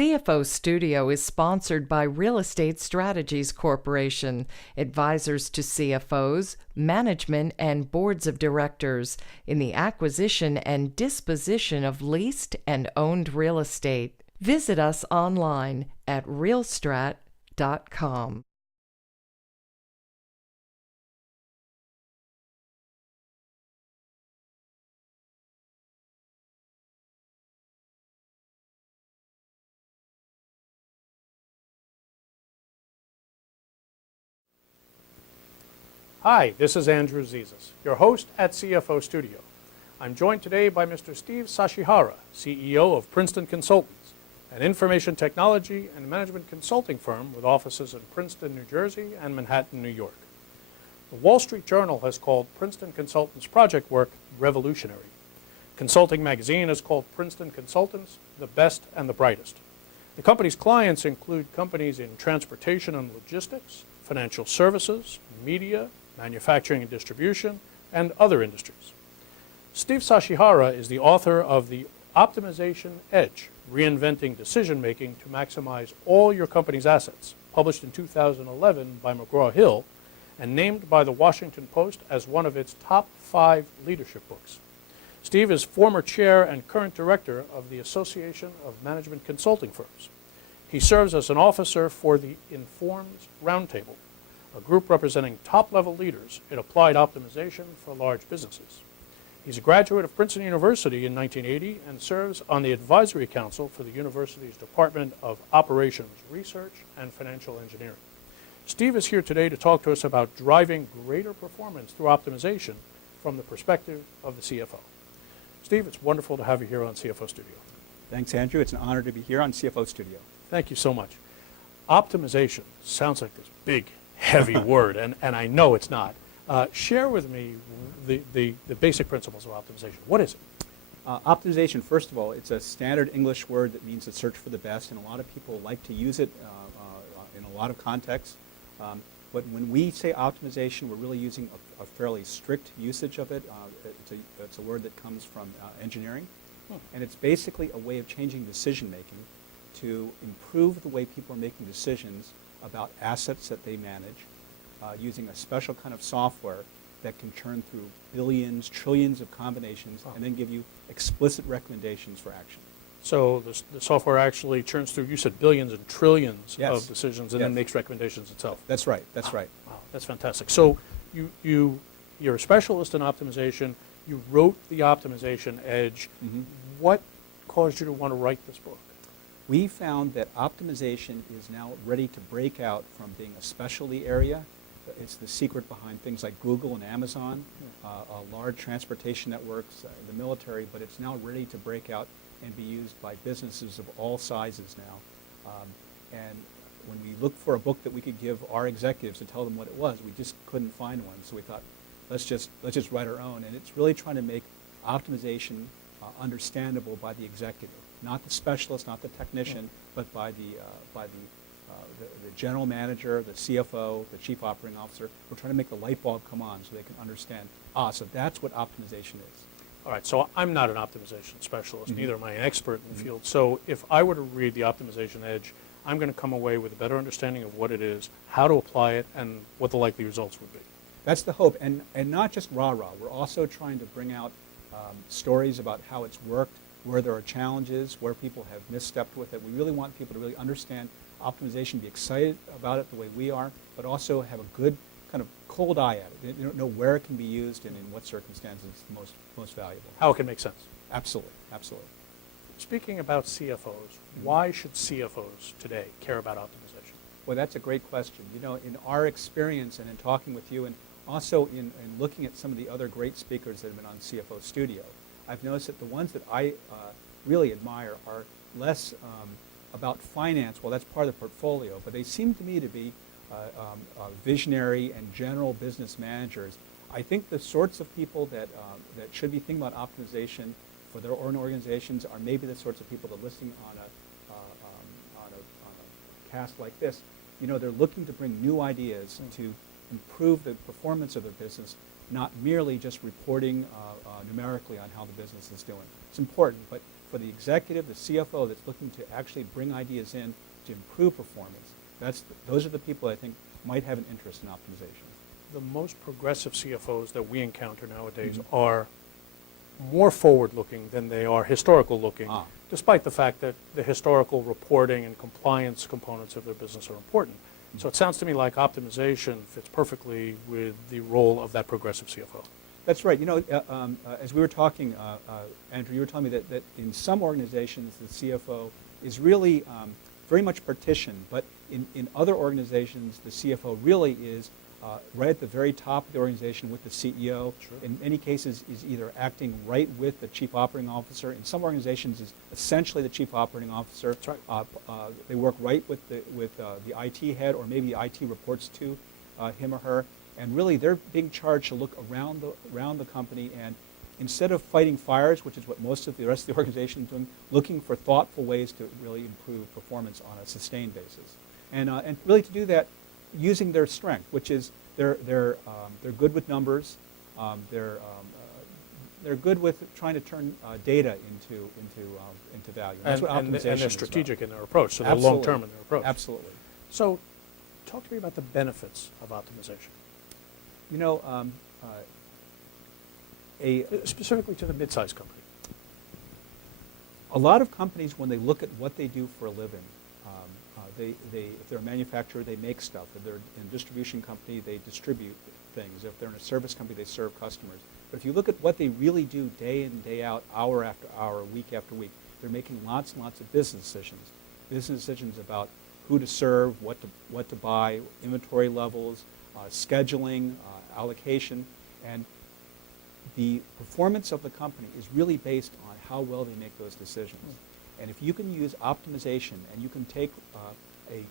CFO Studio is sponsored by Real Estate Strategies Corporation, advisors to CFOs, management, and boards of directors in the acquisition and disposition of leased and owned real estate. Visit us online at realstrat.com. Hi, this is Andrew Zezas, your host at CFO Studio. I'm joined today by Mr. Steve Sashihara, CEO of Princeton Consultants, an information technology and management consulting firm with offices in Princeton, New Jersey and Manhattan, New York. The Wall Street Journal has called Princeton Consultants' project work revolutionary. Consulting Magazine has called Princeton Consultants the best and the brightest. The company's clients include companies in transportation and logistics, financial services, media, manufacturing and distribution, and other industries. Steve Sashihara is the author of The Optimization Edge, Reinventing Decision-Making to Maximize All Your Company's Assets, published in 2011 by McGraw-Hill and named by the Washington Post as one of its top 5 leadership books. Steve is former chair and current director of the Association of Management Consulting Firms. He serves as an officer for the Informs Roundtable, a group representing top-level leaders in applied optimization for large businesses. He's a graduate of Princeton University in 1980 and serves on the advisory council for the university's Department of Operations Research and Financial Engineering. Steve is here today to talk to us about driving greater performance through optimization from the perspective of the CFO. Steve, it's wonderful to have you here on CFO Studio. Thanks, Andrew. It's an honor to be here on CFO Studio. Thank you so much. Optimization sounds like this big, heavy word, and I know it's not. Share with me the basic principles of optimization. What is it? Optimization, first of all, it's a standard English word that means to search for the best, and a lot of people like to use it in a lot of contexts. But when we say optimization, we're really using a fairly strict usage of it. It's a word that comes from engineering, and it's basically a way of changing decision-making to improve the way people are making decisions about assets that they manage using a special kind of software that can churn through billions, trillions of combinations and then give you explicit recommendations for action. So the software actually churns through, you said billions and trillions of decisions and then makes recommendations itself. That's right, that's right. Wow, that's fantastic. So you're a specialist in optimization. You wrote The Optimization Edge. What caused you to want to write this book? We found that optimization is now ready to break out from being a specialty area. It's the secret behind things like Google and Amazon, large transportation networks, the military, but it's now ready to break out and be used by businesses of all sizes now. And when we looked for a book that we could give our executives to tell them what it was, we just couldn't find one. So we thought, let's just write our own. And it's really trying to make optimization understandable by the executive. Not the specialist, not the technician, but by the general manager, the CFO, the chief operating officer. We're trying to make the light bulb come on so they can understand, so that's what optimization is. All right, so I'm not an optimization specialist, neither am I an expert in the field. So if I were to read The Optimization Edge, I'm going to come away with a better understanding of what it is, how to apply it, and what the likely results would be. That's the hope, and not just rah-rah. We're also trying to bring out stories about how it's worked, where there are challenges, where people have misstepped with it. We really want people to really understand optimization, be excited about it the way we are, but also have a good kind of cold eye at it. They don't know where it can be used and in what circumstances it's the most valuable. How it can make sense. Absolutely, absolutely. Speaking about CFOs, why should CFOs today care about optimization? Well, that's a great question. You know, in our experience and in talking with you and also in looking at some of the other great speakers that have been on CFO Studio, I've noticed that the ones that I really admire are less about finance. Well, that's part of the portfolio, but they seem to me to be visionary and general business managers. I think the sorts of people that should be thinking about optimization for their own organizations are maybe the sorts of people that are listening on a cast like this. You know, they're looking to bring new ideas to improve the performance of their business, not merely just reporting numerically on how the business is doing. It's important, but for the executive, the CFO that's looking to actually bring ideas in to improve performance, those are the people I think might have an interest in optimization. The most progressive CFOs that we encounter nowadays are more forward-looking than they are historical-looking, despite the fact that the historical reporting and compliance components of their business are important. So it sounds to me like optimization fits perfectly with the role of that progressive CFO. That's right. You know, as we were talking, Andrew, you were telling me that in some organizations, the CFO is really very much partitioned, but in other organizations, the CFO really is right at the very top of the organization with the CEO. Sure. In many cases, is either acting right with the chief operating officer. In some organizations, is essentially the chief operating officer. That's right. They work right with the IT head, or maybe the IT reports to him or her. And really, they're being charged to look around the company, and instead of fighting fires, which is what most of the rest of the organization is doing, looking for thoughtful ways to really improve performance on a sustained basis. And really to do that, using their strength, which is they're good with numbers, they're good with trying to turn data into value. And, that's what optimization and they're is strategic about. in their approach, so they're Absolutely. long-term in their approach. Absolutely. So talk to me about the benefits of optimization. You know, Specifically to the mid-sized company. a lot of companies, when they look at what they do for a living, if they're a manufacturer, they make stuff. If they're in a distribution company, they distribute things. If they're in a service company, they serve customers. But if you look at what they really do day in, day out, hour after hour, week after week, they're making lots and lots of business decisions. Business decisions about who to serve, what to buy, inventory levels, scheduling, allocation, and the performance of the company is really based on how well they make those decisions. And if you can use optimization and you can take a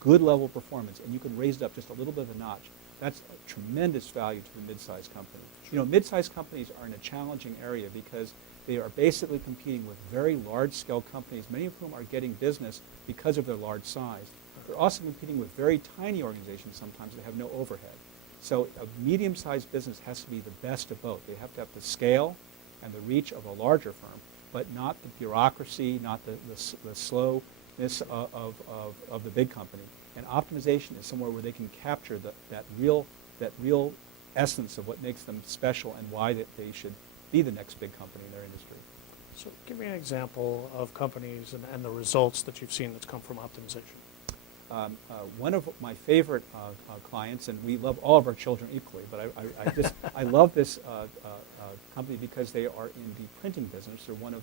good level of performance and you can raise it up just a little bit of a notch, that's a tremendous value to the mid-sized company. You know, mid-sized companies are in a challenging area because they are basically competing with very large-scale companies, many of whom are getting business because of their large size. They're also competing with very tiny organizations sometimes that have no overhead. So a medium-sized business has to be the best of both. They have to have the scale and the reach of a larger firm, but not the bureaucracy, not the slowness of the big company. And optimization is somewhere where they can capture that real essence of what makes them special and why that they should be the next big company in their industry. So give me an example of companies and the results that you've seen that's come from optimization. One of my favorite clients, and we love all of our children equally, but I love this company because they are in the printing business. They're one of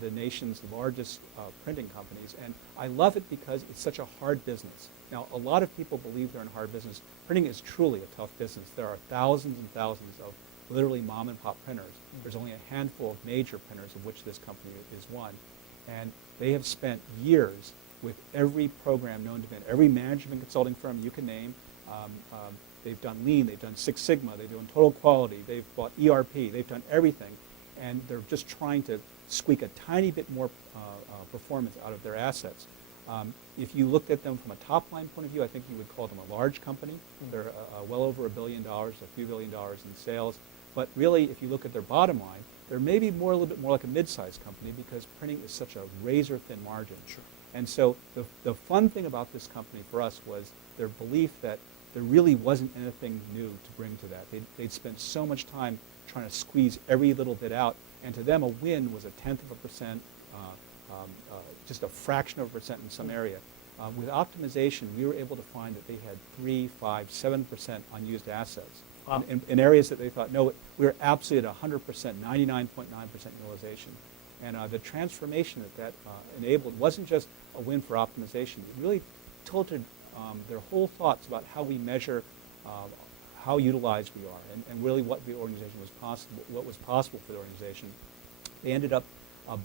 the nation's largest printing companies, and I love it because it's such a hard business. Now, a lot of people believe they're in hard business. Printing is truly a tough business. There are thousands and thousands of literally mom and pop printers. There's only a handful of major printers, of which this company is one, and they have spent years with every program known to man, every management consulting firm you can name. They've done Lean, they've done Six Sigma, they've done Total Quality, they've bought ERP, they've done everything, and they're just trying to squeak a tiny bit more performance out of their assets. If you looked at them from a top-line point of view, I think you would call them a large company. They're well over $1 billion, a few $1 billion in sales. But really, if you look at their bottom line, they're maybe a little bit more like a mid-sized company because printing is such a razor-thin margin. Sure. And so the fun thing about this company for us was their belief that there really wasn't anything new to bring to that. They'd spent so much time trying to squeeze every little bit out, and to them a win was 0.1%, just a fraction of a percent in some area. With optimization, we were able to find that they had 3, 5, 7% unused assets. Wow. In areas that they thought, no, we were absolutely at 100%, 99.9% utilization. And the transformation that enabled wasn't just a win for optimization. It really tilted their whole thoughts about how we measure how utilized we are and really what the organization was possible, what was possible for the organization. They ended up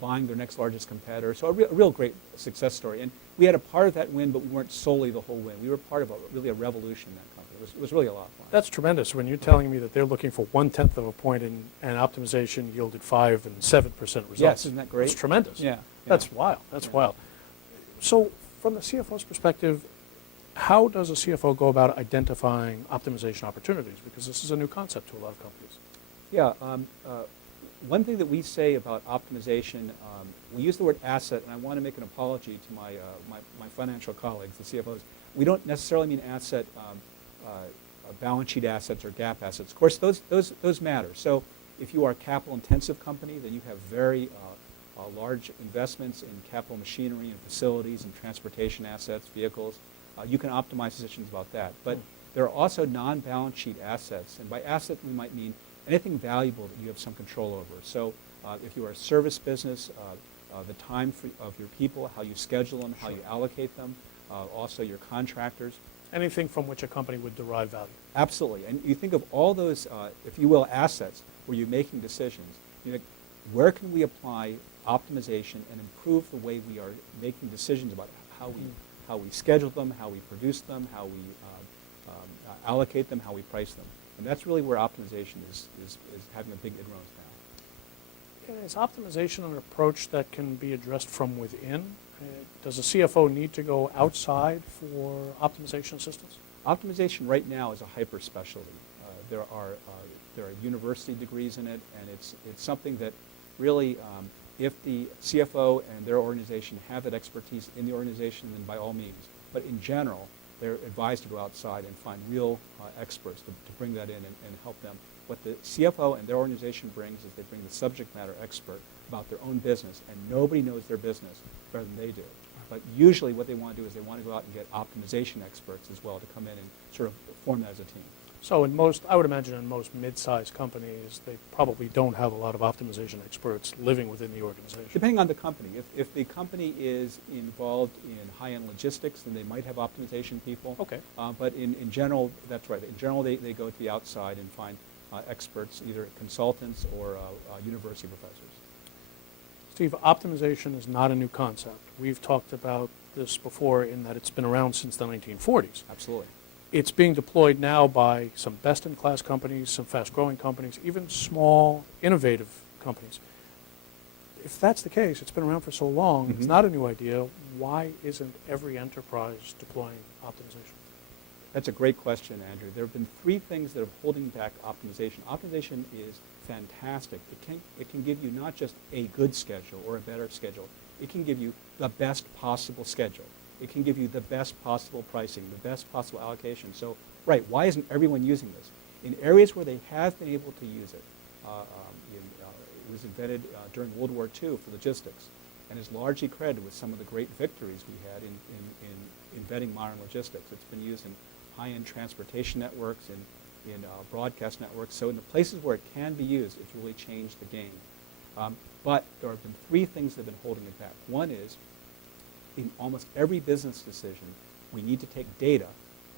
buying their next largest competitor. So a real great success story. And we had a part of that win, but we weren't solely the whole win. We were part of really a revolution in that company. It was really a lot of fun. That's tremendous. When you're telling me that they're looking for 0.1 of a point and optimization yielded 5 and 7% results. Yes, isn't that great? It's tremendous. Yeah. That's wild. That's wild. So from the CFO's perspective, how does a CFO go about identifying optimization opportunities? Because this is a new concept to a lot of companies. Yeah. One thing that we say about optimization, we use the word asset, and I want to make an apology to my financial colleagues, the CFOs. We don't necessarily mean asset, balance sheet assets or GAAP assets. Of course, those matter. So if you are a capital-intensive company, then you have very large investments in capital machinery and facilities and transportation assets, vehicles. You can optimize decisions about that. But there are also non-balance sheet assets, and by asset we might mean anything valuable that you have some control over. So if you are a service business, the time of your people, how you schedule them, how you allocate them, also your contractors. Anything from which a company would derive value. Absolutely. And you think of all those, if you will, assets where you're making decisions. You know, where can we apply optimization and improve the way we are making decisions about how we schedule them, how we produce them, how we allocate them, how we price them. And that's really where optimization is having a big inroads now. Is optimization an approach that can be addressed from within? Does a CFO need to go outside for optimization assistance? Optimization right now is a hyper specialty. There are university degrees in it, and it's something that really, if the CFO and their organization have that expertise in the organization, then by all means. But in general, they're advised to go outside and find real experts to bring that in and help them. What the CFO and their organization brings is they bring the subject matter expert about their own business, and nobody knows their business better than they do. But usually what they want to do is they want to go out and get optimization experts as well to come in and sort of form that as a team. So in most, I would imagine in most mid-sized companies, they probably don't have a lot of optimization experts living within the organization. Depending on the company. If the company is involved in high-end logistics, then they might have optimization people. Okay. But in general, that's right. In general, they go to the outside and find experts, either consultants or university professors. Steve, optimization is not a new concept. We've talked about this before in that it's been around since the 1940s. Absolutely. It's being deployed now by some best-in-class companies, some fast-growing companies, even small, innovative companies. If that's the case, it's been around for so long, it's not a new idea, why isn't every enterprise deploying optimization? That's a great question, Andrew. There have been three things that are holding back optimization. Optimization is fantastic. It can give you not just a good schedule or a better schedule. It can give you the best possible schedule. It can give you the best possible pricing, the best possible allocation. So, right, why isn't everyone using this? In areas where they have been able to use it, it was invented during World War II for logistics, and is largely credited with some of the great victories we had in inventing modern logistics. It's been used in high-end transportation networks and in broadcast networks. So in the places where it can be used, it's really changed the game. But there have been three things that have been holding it back. One is, in almost every business decision, we need to take data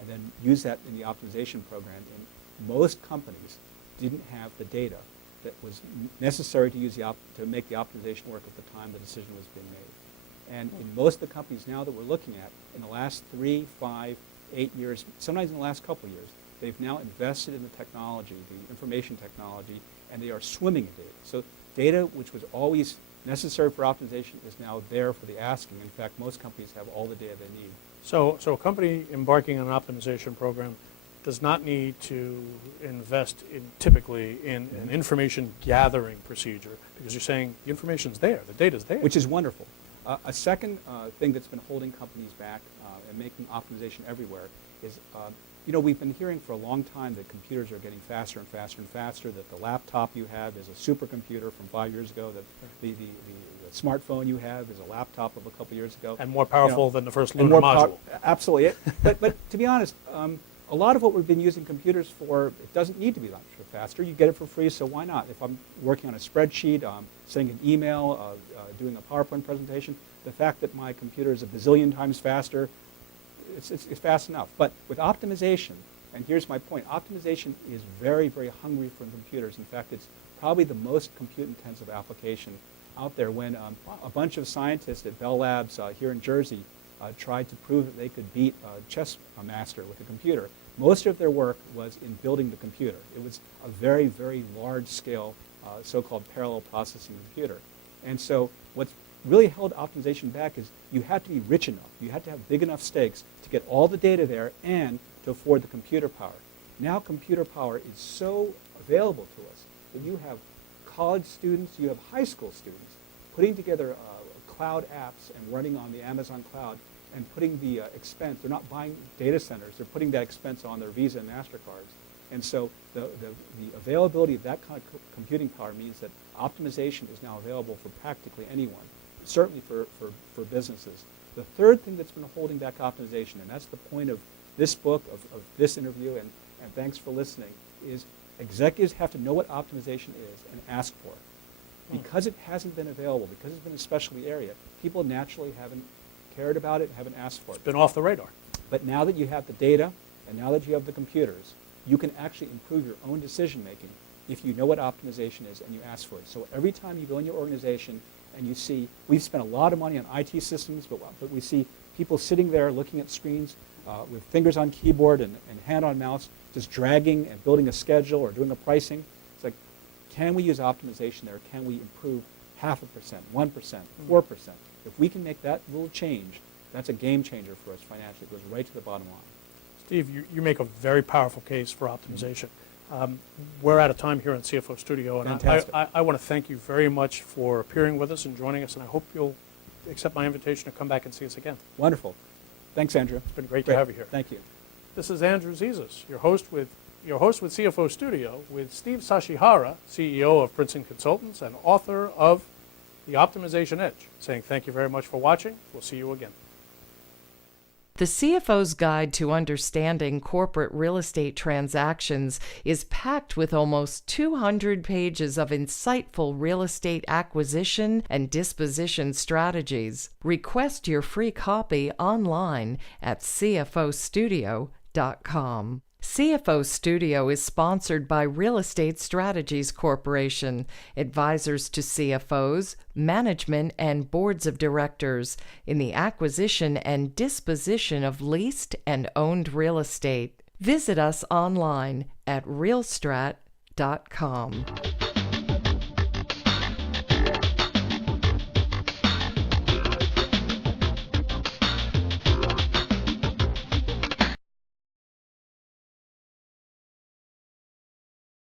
and then use that in the optimization program. And most companies didn't have the data that was necessary to use to make the optimization work at the time the decision was being made. And in most of the companies now that we're looking at, in the last 3, 5, 8 years, sometimes in the last couple of years, they've now invested in the technology, the information technology, and they are swimming in data. So data, which was always necessary for optimization, is now there for the asking. In fact, most companies have all the data they need. So a company embarking on an optimization program does not need to invest typically in an information gathering procedure, because you're saying the information's there, the data's there. Which is wonderful. A second thing that's been holding companies back and making optimization everywhere is, we've been hearing for a long time that computers are getting faster and faster and faster, that the laptop you have is a supercomputer from 5 years ago, that the smartphone you have is a laptop of a couple years ago. And more powerful than the first lunar module. Absolutely. But to be honest, a lot of what we've been using computers for, it doesn't need to be that much faster. You get it for free, so why not? If I'm working on a spreadsheet, sending an email, doing a PowerPoint presentation, the fact that my computer is a bazillion times faster, it's fast enough. But with optimization, and here's my point, optimization is very, very hungry for computers. In fact, it's probably the most compute-intensive application out there. When a bunch of scientists at Bell Labs here in Jersey tried to prove that they could beat a chess master with a computer, most of their work was in building the computer. It was a very, very large-scale so-called parallel processing computer. And so what's really held optimization back is you had to be rich enough. You had to have big enough stakes to get all the data there and to afford the computer power. Now computer power is so available to us that you have college students, you have high school students putting together cloud apps and running on the Amazon cloud and putting the expense, they're not buying data centers, they're putting that expense on their Visa and MasterCards. And so the availability of that kind of computing power means that optimization is now available for practically anyone, certainly for businesses. The third thing that's been holding back optimization, and that's the point of this book, of this interview, and thanks for listening, is executives have to know what optimization is and ask for it. Because it hasn't been available, because it's been a specialty area, people naturally haven't cared about it, haven't asked for it. It's been off the radar. But now that you have the data, and now that you have the computers, you can actually improve your own decision making if you know what optimization is and you ask for it. So every time you go in your organization and you see, we've spent a lot of money on IT systems, but we see people sitting there looking at screens with fingers on keyboard and hand on mouse, just dragging and building a schedule or doing a pricing. It's like, can we use optimization there? Can we improve 0.5%, 1%, 4%? If we can make that little change, that's a game changer for us financially. It goes right to the bottom line. Steve, you make a very powerful case for optimization. We're out of time here in CFO Studio, and Fantastic. I want to thank you very much for appearing with us and joining us, and I hope you'll accept my invitation to come back and see us again. Wonderful. Thanks, Andrew. It's been great to have you here. Thank you. This is Andrew Zezas, your host with CFO Studio, with Steve Sashihara, CEO of Princeton Consultants and author of The Optimization Edge, saying thank you very much for watching. We'll see you again. The CFO's Guide to Understanding Corporate Real Estate Transactions is packed with almost 200 pages of insightful real estate acquisition and disposition strategies. Request your free copy online at cfostudio.com. CFO Studio is sponsored by Real Estate Strategies Corporation, advisors to CFOs, management, and boards of directors in the acquisition and disposition of leased and owned real estate. Visit us online at realstrat.com.